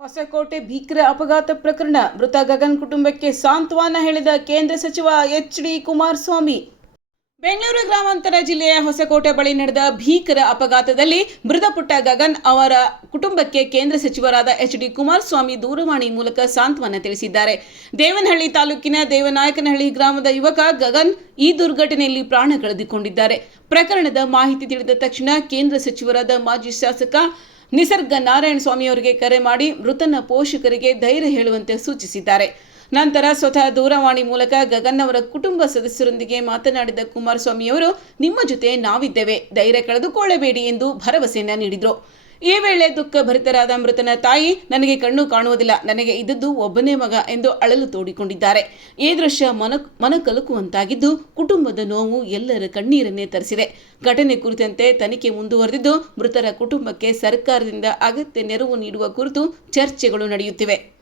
ಹೊಸಕೋಟೆ ಭೀಕರ ಅಪಘಾತ ಪ್ರಕರಣ. ಮೃತ ಗಗನ್ ಕುಟುಂಬಕ್ಕೆ ಸಾಂತ್ವನ ಹೇಳಿದ ಕೇಂದ್ರ ಸಚಿವ ಎಚ್ ಡಿ ಕುಮಾರಸ್ವಾಮಿ. ಬೆಂಗಳೂರು ಗ್ರಾಮಾಂತರ ಜಿಲ್ಲೆಯ ಹೊಸಕೋಟೆ ಬಳಿ ನಡೆದ ಭೀಕರ ಅಪಘಾತದಲ್ಲಿ ಮೃತಪುಟ್ಟ ಗಗನ್ ಅವರ ಕುಟುಂಬಕ್ಕೆ ಕೇಂದ್ರ ಸಚಿವರಾದ ಎಚ್ ಡಿ ಕುಮಾರಸ್ವಾಮಿ ದೂರವಾಣಿ ಮೂಲಕ ಸಾಂತ್ವನ ತಿಳಿಸಿದ್ದಾರೆ. ದೇವನಹಳ್ಳಿ ತಾಲೂಕಿನ ದೇವನಾಯಕನಹಳ್ಳಿ ಗ್ರಾಮದ ಯುವಕ ಗಗನ್ ಈ ದುರ್ಘಟನೆಯಲ್ಲಿ ಪ್ರಾಣ ಕಳೆದುಕೊಂಡಿದ್ದಾರೆ. ಪ್ರಕರಣದ ಮಾಹಿತಿ ತಿಳಿದ ತಕ್ಷಣ ಕೇಂದ್ರ ಸಚಿವರಾದ ಮಾಜಿ ಶಾಸಕ ನಿಸರ್ಗ ನಾರಾಯಣ ಸ್ವಾಮಿ ಅವರಿಗೆ ಕರೆ ಮಾಡಿ ಮೃತನ ಪೋಷಕರಿಗೆ ಧೈರ್ಯ ಹೇಳುವಂತೆ ಸೂಚಿಸಿದ್ದಾರೆ. ನಂತರ ಸ್ವತಃ ದೂರವಾಣಿ ಮೂಲಕ ಗಗನ್ ಅವರ ಕುಟುಂಬ ಸದಸ್ಯರೊಂದಿಗೆ ಮಾತನಾಡಿದ ಕುಮಾರಸ್ವಾಮಿಯವರು, ನಿಮ್ಮ ಜೊತೆ ನಾವಿದ್ದೇವೆ. ಧೈರ್ಯ ಕಳೆದುಕೊಳ್ಳಬೇಡಿ ಎಂದು ಭರವಸೆಯನ್ನ ನೀಡಿದರು. ಈ ವೇಳೆ ದುಃಖ ಭರಿತರಾದ ಮೃತನ ತಾಯಿ ನನಗೆ ಕಣ್ಣು ಕಾಣುವುದಿಲ್ಲ. ನನಗೆ ಇದ್ದದ್ದು ಒಬ್ಬನೇ ಮಗ ಎಂದು ಅಳಲು ತೋಡಿಕೊಂಡಿದ್ದಾರೆ. ಈ ದೃಶ್ಯ ಮನ, ಮನಕಲುಕುವಂತಾಗಿದ್ದು ಕುಟುಂಬದ ನೋವು ಎಲ್ಲರ ಕಣ್ಣೀರನ್ನೇ ತರಿಸಿದೆ. ಘಟನೆ ಕುರಿತಂತೆ ತನಿಖೆ ಮುಂದುವರೆದಿದ್ದು ಮೃತರ ಕುಟುಂಬಕ್ಕೆ ಸರ್ಕಾರದಿಂದ ಅಗತ್ಯ ನೆರವು ನೀಡುವ ಕುರಿತು ಚರ್ಚೆಗಳು ನಡೆಯುತ್ತಿವೆ.